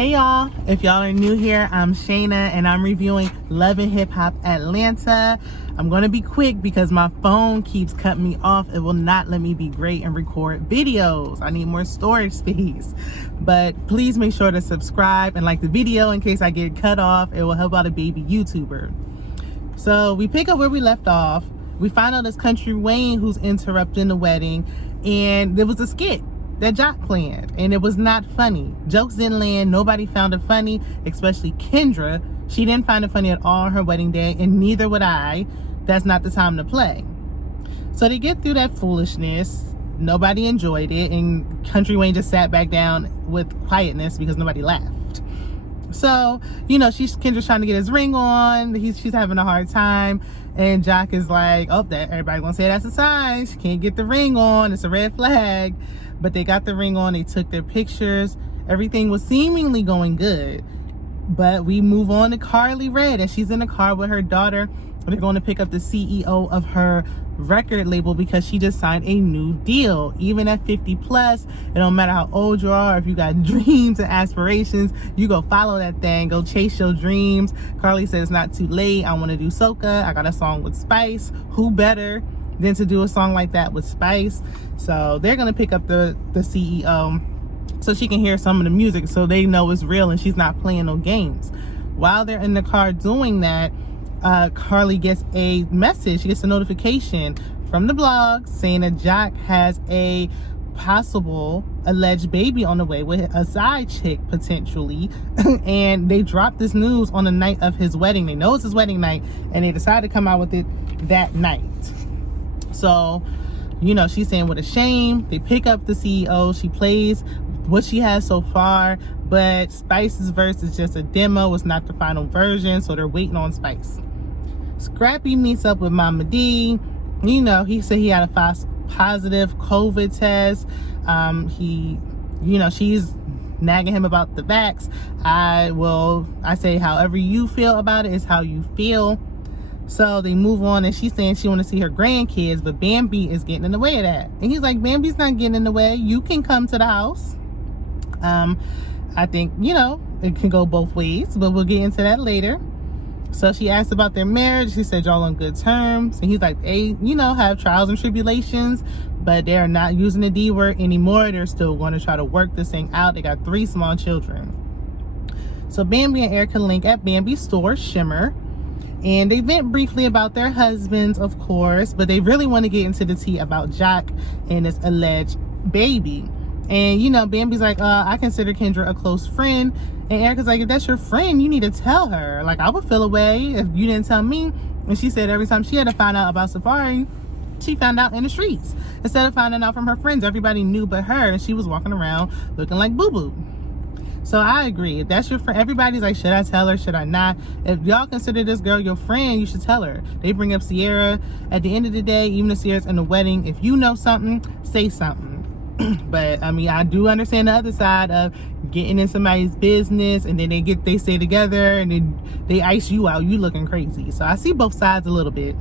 Hey y'all, if y'all are new here, I'm Shayna and I'm reviewing Love and Hip Hop Atlanta. I'm going to be quick because my phone keeps cutting me off. It will not let me be great and record videos. I need more storage space. But please make sure to subscribe and like the video in case I get cut off. It will help out a baby YouTuber. So we pick up where we left off. We find out it's Country Wayne who's interrupting the wedding, and there was a skit that Joc planned, and it was not funny. Jokes didn't land. Nobody found it funny, especially Kendra. She didn't find it funny at all on her wedding day, and neither would I. That's not the time to play. So they get through that foolishness. Nobody enjoyed it, and Country Wayne just sat back down with quietness because nobody laughed. So, Kendra's trying to get his ring on. She's having a hard time. And Joc is like, oh, that everybody gonna say that's a sign. She can't get the ring on. It's a red flag. But they got the ring on. They took their pictures. Everything was seemingly going good. But we move on to Karlie Redd, and she's in the car with her daughter. They're going to pick up the CEO of her record label because she just signed a new deal. Even at 50 plus, it don't matter how old you are, if you got dreams and aspirations, you go follow that thing, go chase your dreams. Karlie said it's not too late. I want to do soca. I got a song with Spice. Who better than to do a song like that with Spice? So they're going to pick up the CEO so she can hear some of the music so they know it's real and she's not playing no games. While they're in the car doing that, Karlie gets a message. She gets a notification from the blog saying that Joc has a possible alleged baby on the way with a side chick potentially. And they dropped this news on the night of his wedding. They know it's his wedding night, and they decided to come out with it that night. So, she's saying what a shame. They pick up the CEO. She plays what she has so far, but Spice's verse is just a demo. It's not the final version, so they're waiting on Spice. Scrappy meets up with Mamadi. He said he had a positive COVID test. She's nagging him about the vax. I say however you feel about it is how you feel. So they move on, and she's saying she want to see her grandkids, but Bambi is getting in the way of that. And he's like, Bambi's not getting in the way. You can come to the house. I think, it can go both ways, but we'll get into that later. So she asked about their marriage. She said, y'all on good terms. And he's like, they, have trials and tribulations, but they're not using the D word anymore. They're still going to try to work this thing out. They got 3 small children. So Bambi and Erica link at Bambi's store, Shimmer. And they vent briefly about their husbands, of course, but they really want to get into the tea about Joc and his alleged baby. And, Bambi's like, I consider Kendra a close friend. And Erica's like, if that's your friend, you need to tell her. Like, I would feel away if you didn't tell me. And she said every time she had to find out about Safari, she found out in the streets. Instead of finding out from her friends, everybody knew but her. And she was walking around looking like boo-boo. So I agree. If that's your friend, everybody's like, should I tell her? Should I not? If y'all consider this girl your friend, you should tell her. They bring up Sierra. At the end of the day, even if Sierra's in the wedding, if you know something, say something. But I do understand the other side of getting in somebody's business, and then they stay together, and then they ice you out. You looking crazy. So I see both sides a little bit,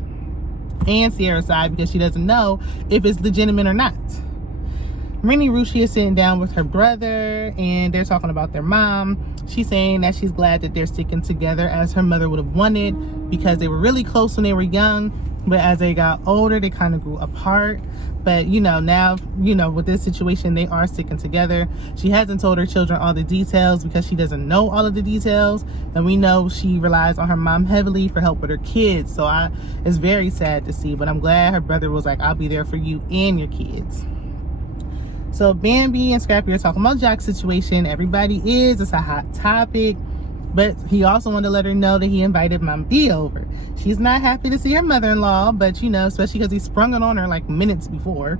and Sierra's side, because she doesn't know if it's legitimate or not. Rennie Rucci is sitting down with her brother, and they're talking about their mom. She's saying that she's glad that they're sticking together as her mother would have wanted, because they were really close when they were young, but as they got older, they kind of grew apart. But now with this situation, they are sticking together. She hasn't told her children all the details because she doesn't know all of the details, and we know she relies on her mom heavily for help with her kids. So it's very sad to see, but I'm glad her brother was like, I'll be there for you and your kids. So Bambi and Scrappy are talking about Joc's situation. Everybody it's a hot topic. But he also wanted to let her know that he invited Mamadi over. She's not happy to see her mother-in-law, but especially because he sprung it on her like minutes before.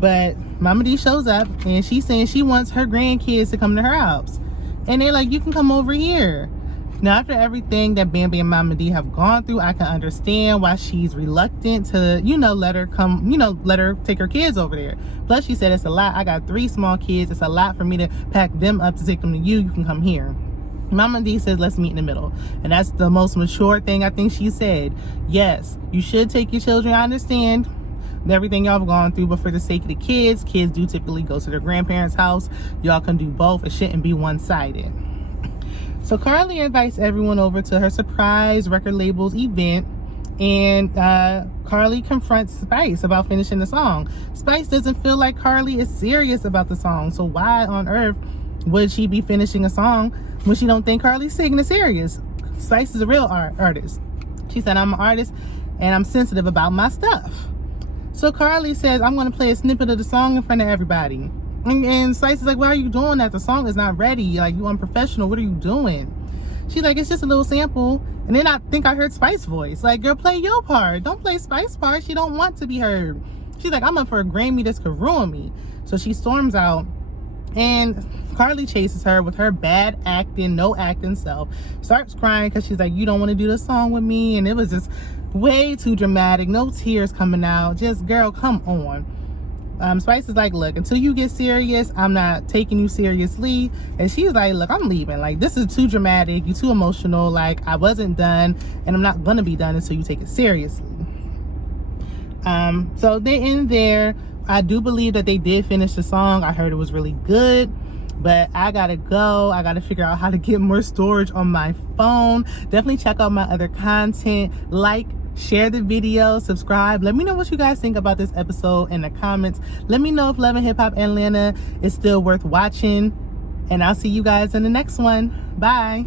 But Mamadi shows up, and she's saying she wants her grandkids to come to her house. And they're like, you can come over here. Now, after everything that Bambi and Mamadi have gone through, I can understand why she's reluctant to, let her come, let her take her kids over there. Plus, she said, it's a lot. I got 3 small kids. It's a lot for me to pack them up to take them to you. You can come here. Mamadi says, let's meet in the middle. And that's the most mature thing I think she said. Yes, you should take your children. I understand. everything y'all have gone through, but for the sake of the kids do typically go to their grandparents' house. Y'all can do both. It shouldn't be one-sided. So Karlie invites everyone over to her surprise record label's event, and Karlie confronts Spice about finishing the song. Spice doesn't feel like Karlie is serious about the song, so why on earth would she be finishing a song when she don't think Karlie's taking it serious? Spice is a real artist. She said, I'm an artist and I'm sensitive about my stuff. So Karlie says, I'm going to play a snippet of the song in front of everybody. And Spice is like, why are you doing that? The song is not ready. Like, you unprofessional. What are you doing? She's like, it's just a little sample. And then I think I heard Spice's voice. Like, girl, play your part. Don't play Spice's part. She don't want to be heard. She's like, I'm up for a Grammy. This could ruin me. So she storms out. And Karlie chases her with her bad acting, no acting self. Starts crying because she's like, you don't want to do the song with me. And it was just way too dramatic. No tears coming out. Just, girl, come on. Spice is like, look, until you get serious, I'm not taking you seriously. And she's like, look, I'm leaving. Like, this is too dramatic. You're too emotional. Like, I wasn't done, and I'm not going to be done until you take it seriously. So they end there. I do believe that they did finish the song. I heard it was really good, but I gotta go. I gotta figure out how to get more storage on my phone. Definitely check out my other content. Like, share the video, subscribe. Let me know what you guys think about this episode in the comments. Let me know if Love and Hip Hop Atlanta is still worth watching, and I'll see you guys in the next one. Bye.